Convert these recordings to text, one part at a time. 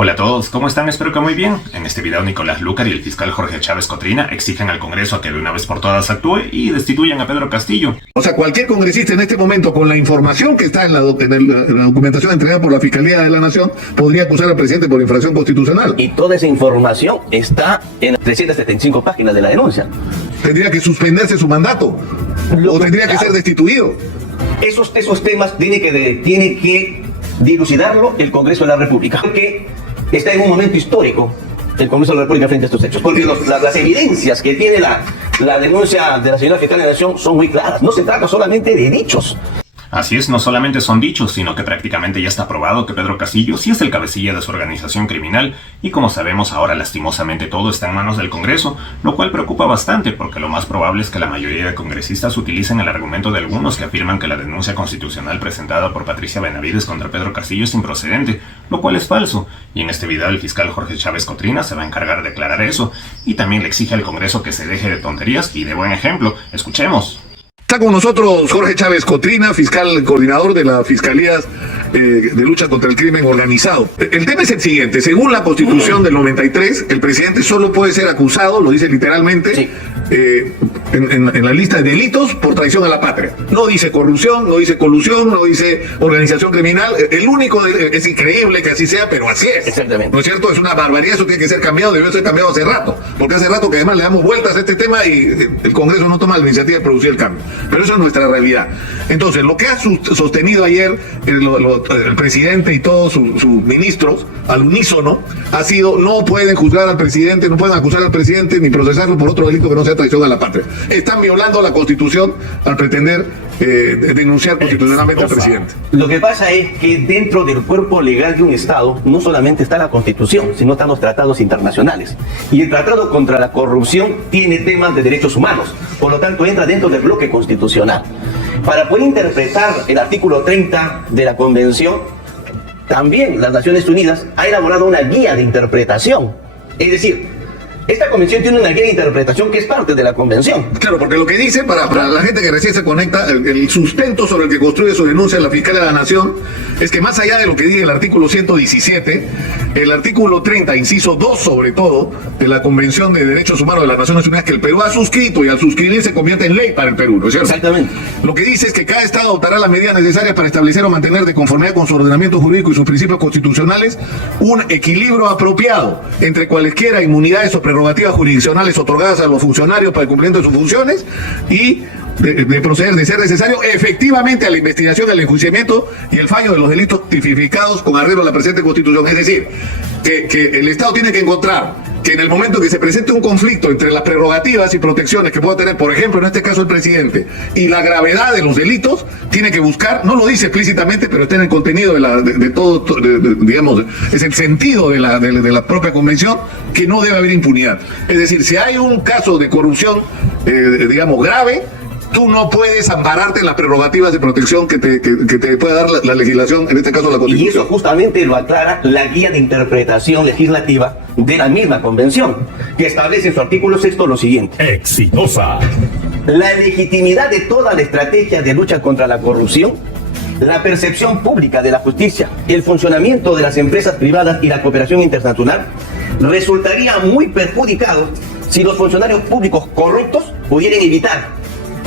Hola a todos, ¿cómo están? Espero que muy bien. En este video Nicolás Lucar y el fiscal Jorge Chávez Cotrina exigen al Congreso que de una vez por todas actúe y destituyan a Pedro Castillo. O sea, cualquier congresista en este momento, con la información que está en la documentación entregada por la Fiscalía de la Nación, podría acusar al presidente por infracción constitucional. Y toda esa información está en las 375 páginas de la denuncia. Tendría que suspenderse su mandato, o tendría que ser destituido. Esos temas tiene que dilucidarlo el Congreso de la República, porque está en un momento histórico el Congreso de la República frente a estos hechos, porque las evidencias que tiene la denuncia de la señora fiscal de la Nación son muy claras. No se trata solamente de dichos. Así es, no solamente son dichos, sino que prácticamente ya está probado que Pedro Castillo sí es el cabecilla de su organización criminal, y como sabemos ahora lastimosamente todo está en manos del Congreso, lo cual preocupa bastante porque lo más probable es que la mayoría de congresistas utilicen el argumento de algunos que afirman que la denuncia constitucional presentada por Patricia Benavides contra Pedro Castillo es improcedente, lo cual es falso, y en este video el fiscal Jorge Chávez Cotrina se va a encargar de aclarar eso, y también le exige al Congreso que se deje de tonterías y de buen ejemplo. Escuchemos. Está con nosotros Jorge Chávez Cotrina, fiscal coordinador de la Fiscalía de Lucha contra el Crimen Organizado. El tema es el siguiente: según la Constitución del 93, el presidente solo puede ser acusado, lo dice literalmente, sí, en la lista de delitos por traición a la patria. No dice corrupción, no dice colusión, no dice organización criminal. El único, es increíble que así sea, pero así es. Exactamente. ¿No es cierto? Es una barbaridad, eso tiene que ser cambiado, debió ser cambiado hace rato, porque hace rato que además le damos vueltas a este tema y el Congreso no toma la iniciativa de producir el cambio. Pero eso es nuestra realidad. Entonces, lo que ha sostenido ayer el presidente y todos sus ministros al unísono ha sido: no pueden juzgar al presidente, no pueden acusar al presidente ni procesarlo por otro delito que no sea traición a la patria. Están violando la Constitución al pretender denunciar constitucionalmente al presidente. Lo que pasa es que dentro del cuerpo legal de un Estado no solamente está la Constitución, sino están los tratados internacionales. Y el Tratado contra la Corrupción tiene temas de derechos humanos, por lo tanto entra dentro del bloque constitucional. Para poder interpretar el artículo 30 de la Convención, también las Naciones Unidas ha elaborado una guía de interpretación. Es decir, esta convención tiene una guía de interpretación que es parte de la convención. Claro, porque lo que dice, para la gente que recién se conecta, el sustento sobre el que construye su denuncia la Fiscalía de la Nación es que, más allá de lo que dice el artículo 117, el artículo 30, inciso 2 sobre todo, de la Convención de Derechos Humanos de las Naciones Unidas, que el Perú ha suscrito y al suscribir se convierte en ley para el Perú, ¿no es cierto? Exactamente. Lo que dice es que cada Estado adoptará las medidas necesarias para establecer o mantener, de conformidad con su ordenamiento jurídico y sus principios constitucionales, un equilibrio apropiado entre cualesquiera inmunidades o prerrogativas jurisdiccionales otorgadas a los funcionarios para el cumplimiento de sus funciones y de proceder, de ser necesario, efectivamente a la investigación, al enjuiciamiento y el fallo de los delitos tipificados con arreglo a la presente Constitución. Es decir, que el Estado tiene que encontrar que en el momento que se presente un conflicto entre las prerrogativas y protecciones que pueda tener, por ejemplo, en este caso el presidente, y la gravedad de los delitos, tiene que buscar, no lo dice explícitamente, pero está en el contenido de todo, digamos, es el sentido de la propia convención, que no debe haber impunidad. Es decir, si hay un caso de corrupción, digamos, grave, tú no puedes ampararte en las prerrogativas de protección que te pueda dar la legislación, en este caso la Constitución. Y eso justamente lo aclara la guía de interpretación legislativa de la misma convención, que establece en su artículo 6 lo siguiente: exitosa. La legitimidad de toda la estrategia de lucha contra la corrupción, la percepción pública de la justicia, el funcionamiento de las empresas privadas y la cooperación internacional resultaría muy perjudicado si los funcionarios públicos corruptos pudieran evitar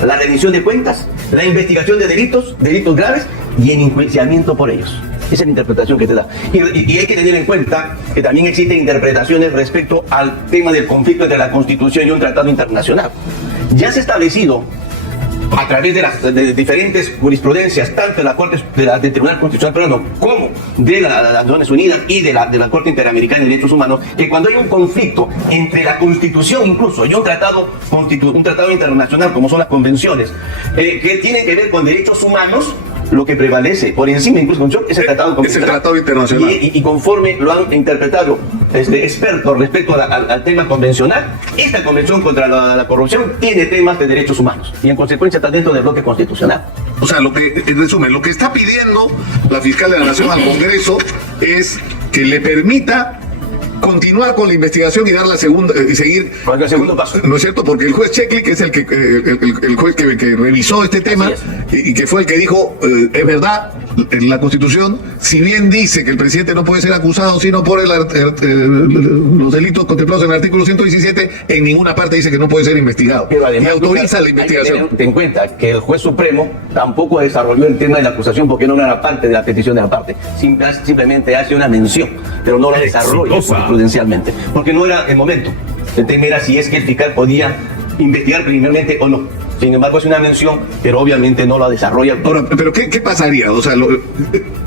la rendición de cuentas, la investigación de delitos graves y el enjuiciamiento por ellos. Esa es la interpretación que te da. Y hay que tener en cuenta que también existen interpretaciones respecto al tema del conflicto entre la Constitución y un tratado internacional. Ya se ha establecido a través de diferentes jurisprudencias, tanto de la Corte del Tribunal Constitucional peruano como de las Naciones Unidas y de la Corte Interamericana de Derechos Humanos, que cuando hay un conflicto entre la Constitución incluso y un tratado internacional, como son las convenciones, que tienen que ver con derechos humanos, lo que prevalece por encima incluso es el tratado es el tratado internacional. Y conforme lo han interpretado expertos respecto al tema convencional, esta convención contra la corrupción tiene temas de derechos humanos y en consecuencia está dentro del bloque constitucional. O sea, en resumen, lo que está pidiendo la Fiscalía de la Nación al Congreso es que le permita continuar con la investigación y dar la segunda y seguir con el segundo paso. ¿No es cierto? Porque el juez Checli, que es el juez que revisó este tema y que fue el que dijo, es verdad, la Constitución, si bien dice que el presidente no puede ser acusado sino por los delitos contemplados en el artículo 117, en ninguna parte dice que no puede ser investigado. Pero además, y autoriza Lucas, la investigación. hay que tener en cuenta que el juez supremo tampoco desarrolló el tema de la acusación porque no era parte de la petición de la parte. Simplemente hace una mención, pero no la desarrolla jurisprudencialmente, porque no era el momento. El tema era si es que el fiscal podía investigar primeramente o no. Sin embargo, es una mención, pero obviamente no la desarrolla. Ahora, pero ¿qué pasaría? O sea,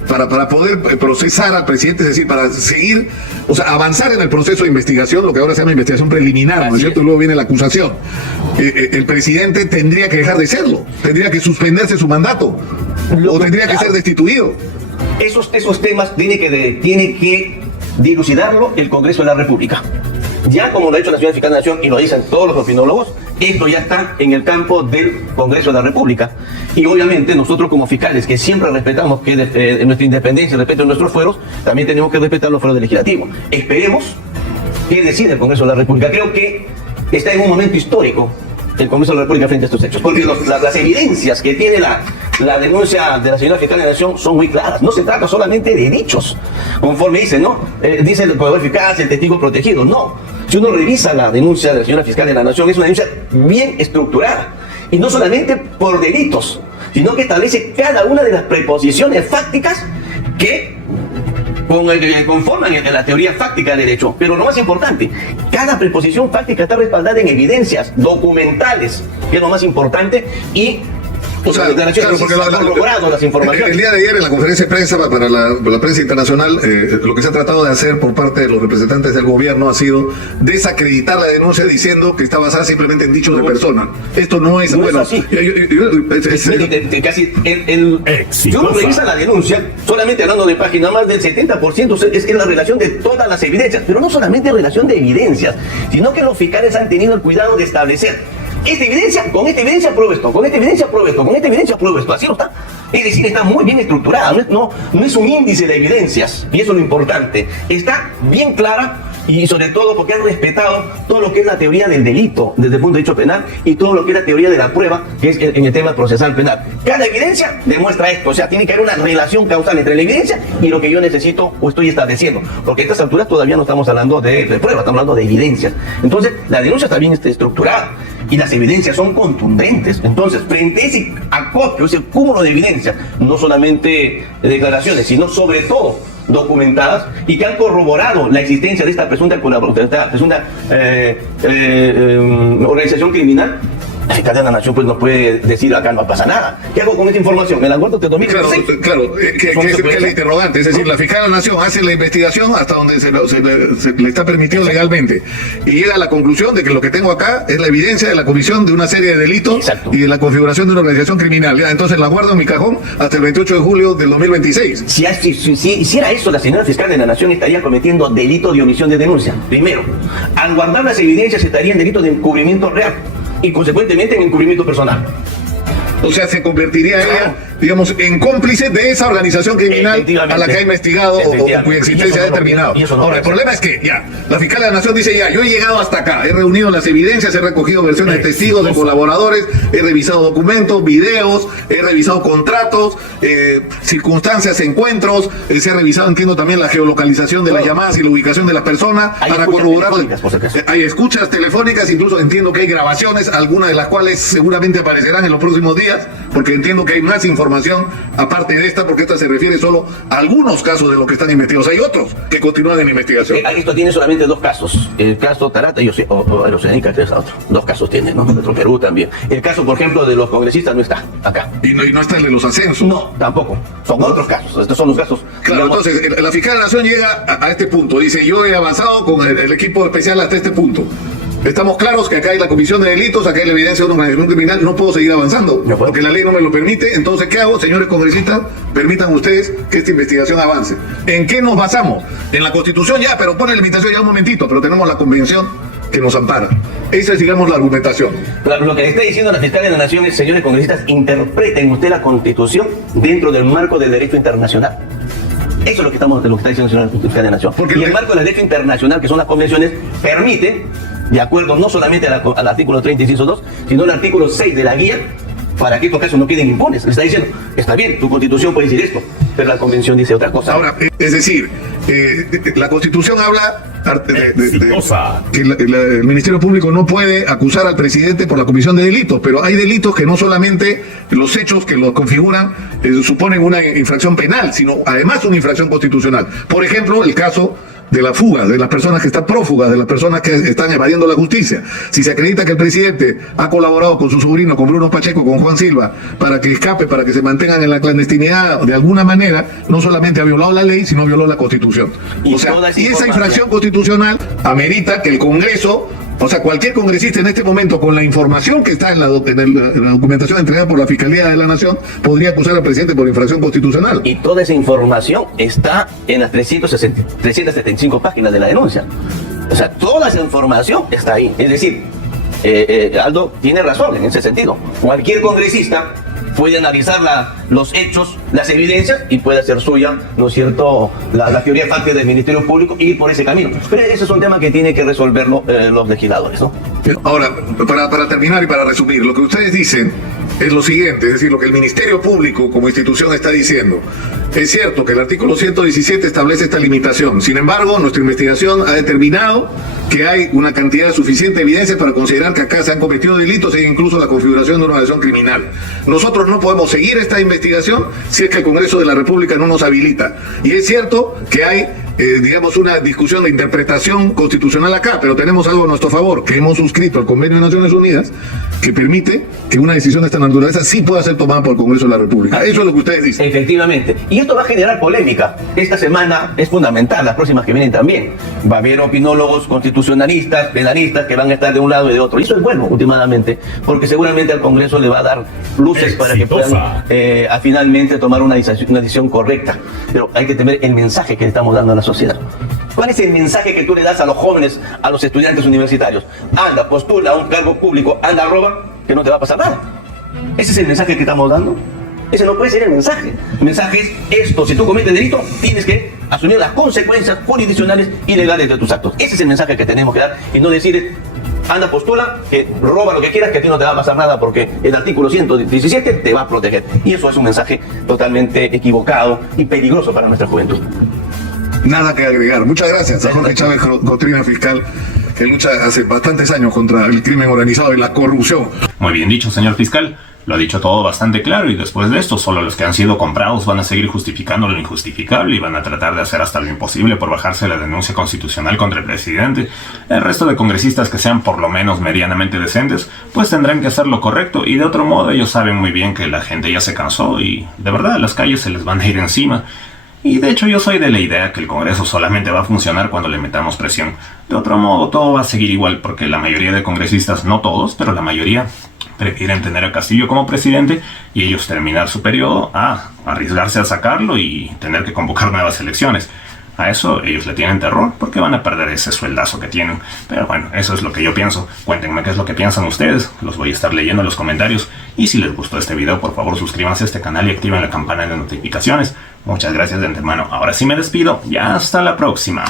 para poder procesar al presidente, es decir, para seguir, o sea, avanzar en el proceso de investigación, lo que ahora se llama investigación preliminar, ¿no es cierto? Luego viene la acusación. El presidente tendría que dejar de serlo, tendría que suspenderse su mandato, o tendría que ser destituido. Esos temas tiene que dilucidarlo el Congreso de la República. Ya como lo ha hecho la Señora Fiscal de la Nación y lo dicen todos los opinólogos, esto ya está en el campo del Congreso de la República. Y obviamente nosotros como fiscales, que siempre respetamos que nuestra independencia y respeto a nuestros fueros, también tenemos que respetar los fueros del legislativo. Esperemos que decida el Congreso de la República. Creo que está en un momento histórico el Congreso de la República frente a estos hechos, porque las evidencias que tiene la denuncia de la señora Fiscal de la Nación son muy claras. No se trata solamente de dichos, conforme dice, ¿no? Dice el Poder Fiscal, el testigo protegido. No. Si uno revisa la denuncia de la señora Fiscal de la Nación, es una denuncia bien estructurada. Y no solamente por delitos, sino que establece cada una de las preposiciones fácticas que conforman la teoría fáctica del derecho. Pero lo más importante, cada preposición fáctica está respaldada en evidencias documentales, que es lo más importante, y o sea, claro, porque las informaciones. El día de ayer en la conferencia de prensa para la prensa internacional, lo que se ha tratado de hacer por parte de los representantes del gobierno ha sido desacreditar la denuncia diciendo que está basada simplemente en dichos de persona. Esto no es bueno. Así. Si uno revisa la denuncia, solamente hablando de página, más del 70% es la relación de todas las evidencias, pero no solamente relación de evidencias, sino que los fiscales han tenido el cuidado de establecer esta evidencia, con esta evidencia pruebo esto, con esta evidencia pruebo esto, con esta evidencia pruebo esto, así lo está. Es decir, está muy bien estructurada, no es un índice de evidencias, y eso es lo importante. Está bien clara, y sobre todo porque han respetado todo lo que es la teoría del delito desde el punto de vista penal y todo lo que es la teoría de la prueba, que es en el tema procesal penal. Cada evidencia demuestra esto, o sea, tiene que haber una relación causal entre la evidencia y lo que yo necesito o estoy estableciendo, porque a estas alturas todavía no estamos hablando de prueba, estamos hablando de evidencias. Entonces, la denuncia está bien estructurada y las evidencias son contundentes. Entonces, frente a ese acopio, ese cúmulo de evidencias, no solamente declaraciones, sino sobre todo documentadas y que han corroborado la existencia de esta presunta organización criminal, la Fiscalía de la Nación pues no puede decir acá no pasa nada. ¿Qué hago con esta información? ¿Me la guardo hasta 2016? Claro, que es la interrogante. Es decir, la Fiscalía de la Nación hace la investigación hasta donde se le está permitido legalmente y llega a la conclusión de que lo que tengo acá es la evidencia de la comisión de una serie de delitos. Exacto. Y de la configuración de una organización criminal. Ya, entonces la guardo en mi cajón hasta el 28 de julio del 2026. Si hiciera eso, la señora Fiscal de la Nación estaría cometiendo delito de omisión de denuncia. Primero, al guardar las evidencias estaría en delito de encubrimiento real y consecuentemente en encubrimiento personal. O sea, se convertiría ella, digamos, en cómplice de esa organización criminal a la que ha investigado o cuya existencia ha determinado. Ahora, el problema es que, ya, la Fiscal de la Nación dice, ya, yo he llegado hasta acá, he reunido las evidencias, he recogido versiones de testigos, de colaboradores, he revisado documentos, videos, he revisado contratos, circunstancias, encuentros, se ha revisado, entiendo, también la geolocalización de las llamadas y la ubicación de las personas para corroborar. Hay escuchas telefónicas, incluso entiendo que hay grabaciones, algunas de las cuales seguramente aparecerán en los próximos días, porque entiendo que hay más información aparte de esta, porque esta se refiere solo a algunos casos de los que están investigados. Hay otros que continúan en investigación. Esto tiene solamente dos casos. El caso Tarata y Oceánica, tres a otro. Dos casos tiene, ¿no? Nuestro Perú también. El caso, por ejemplo, de los congresistas no está acá. Y no está el de los ascensos. No, tampoco. Son otros casos. Estos son los casos. Claro, digamos, entonces, la Fiscal de la Nación llega a este punto. Dice, yo he avanzado con el equipo especial hasta este punto. Estamos claros que acá hay la comisión de delitos, acá hay la evidencia de una organización criminal, no puedo seguir avanzando, porque la ley no me lo permite. Entonces, ¿qué hago, señores congresistas? Permitan ustedes que esta investigación avance. ¿En qué nos basamos? En la Constitución ya, pero pone limitación ya un momentito, pero tenemos la Convención que nos ampara. Esa es, digamos, la argumentación. Lo que le está diciendo la Fiscalía de la Nación es, señores congresistas, interpreten usted la Constitución dentro del marco del derecho internacional. Eso es lo que está diciendo la Fiscalía de la Nación. Porque el marco del derecho internacional, que son las convenciones, permite, de acuerdo no solamente al artículo 30, inciso 2, sino al artículo 6 de la guía, para que estos casos no queden impunes. Le está diciendo, está bien, tu constitución puede decir esto, pero la convención dice otra cosa. Ahora, es decir, la Constitución habla que el Ministerio Público no puede acusar al presidente por la comisión de delitos, pero hay delitos que no solamente los hechos que los configuran suponen una infracción penal, sino además una infracción constitucional. Por ejemplo, el caso de la fuga, de las personas que están prófugas, de las personas que están evadiendo la justicia. Si se acredita que el presidente ha colaborado con su sobrino, con Bruno Pacheco, con Juan Silva, para que escape, para que se mantengan en la clandestinidad de alguna manera, no solamente ha violado la ley, sino violó la Constitución. O sea, y esa infracción constitucional amerita que el Congreso, o sea, cualquier congresista en este momento, con la información que está en la documentación entregada por la Fiscalía de la Nación, podría acusar al presidente por infracción constitucional. Y toda esa información está en las 375 páginas de la denuncia. O sea, toda esa información está ahí. Es decir, Aldo tiene razón en ese sentido. Cualquier congresista puede analizar los hechos, las evidencias y puede hacer suya, ¿no es cierto?, la teoría fáctica del Ministerio Público y ir por ese camino. Pero ese es un tema que tienen que resolverlo los legisladores, ¿no? Ahora, para terminar y para resumir, lo que ustedes dicen es lo siguiente, es decir, lo que el Ministerio Público como institución está diciendo. Es cierto que el artículo 117 establece esta limitación. Sin embargo, nuestra investigación ha determinado que hay una cantidad suficiente de evidencia para considerar que acá se han cometido delitos e incluso la configuración de una organización criminal. Nosotros no podemos seguir esta investigación si es que el Congreso de la República no nos habilita. Y es cierto que hay, digamos, una discusión de interpretación constitucional acá, pero tenemos algo a nuestro favor, que hemos suscrito al Convenio de Naciones Unidas, que permite que una decisión de esta naturaleza sí pueda ser tomada por el Congreso de la República. Eso es lo que ustedes dicen. Efectivamente. Y esto va a generar polémica. Esta semana es fundamental, las próximas que vienen también. Va a haber opinólogos constitucionalistas, penalistas, que van a estar de un lado y de otro. Y eso es bueno, últimamente, porque seguramente al Congreso le va a dar luces para que puedan finalmente tomar una decisión correcta. Pero hay que tener el mensaje que le estamos dando a la sociedad. ¿Cuál es el mensaje que tú le das a los jóvenes, a los estudiantes universitarios? Anda, postula a un cargo público, anda, roba, que no te va a pasar nada. ¿Ese es el mensaje que estamos dando? Ese no puede ser el mensaje. El mensaje es esto: si tú cometes delito, tienes que asumir las consecuencias jurisdiccionales y legales de tus actos. Ese es el mensaje que tenemos que dar y no decir, anda, postula, que roba lo que quieras, que a ti no te va a pasar nada porque el artículo 117 te va a proteger. Y eso es un mensaje totalmente equivocado y peligroso para nuestra juventud. Nada que agregar. Muchas gracias a Jorge Chávez, doctrina fiscal, que lucha hace bastantes años contra el crimen organizado y la corrupción. Muy bien dicho, señor fiscal. Lo ha dicho todo bastante claro y después de esto solo los que han sido comprados van a seguir justificando lo injustificable y van a tratar de hacer hasta lo imposible por bajarse la denuncia constitucional contra el presidente. El resto de congresistas que sean por lo menos medianamente decentes pues tendrán que hacer lo correcto y de otro modo ellos saben muy bien que la gente ya se cansó y de verdad las calles se les van a ir encima. Y de hecho yo soy de la idea que el Congreso solamente va a funcionar cuando le metamos presión. De otro modo todo va a seguir igual porque la mayoría de congresistas, no todos, pero la mayoría prefieren tener a Castillo como presidente y ellos terminar su periodo a arriesgarse a sacarlo y tener que convocar nuevas elecciones. A eso ellos le tienen terror porque van a perder ese sueldazo que tienen. Pero bueno, eso es lo que yo pienso. Cuéntenme qué es lo que piensan ustedes. Los voy a estar leyendo en los comentarios. Y si les gustó este video, por favor suscríbanse a este canal y activen la campana de notificaciones. Muchas gracias de antemano. Ahora sí me despido. Ya hasta la próxima.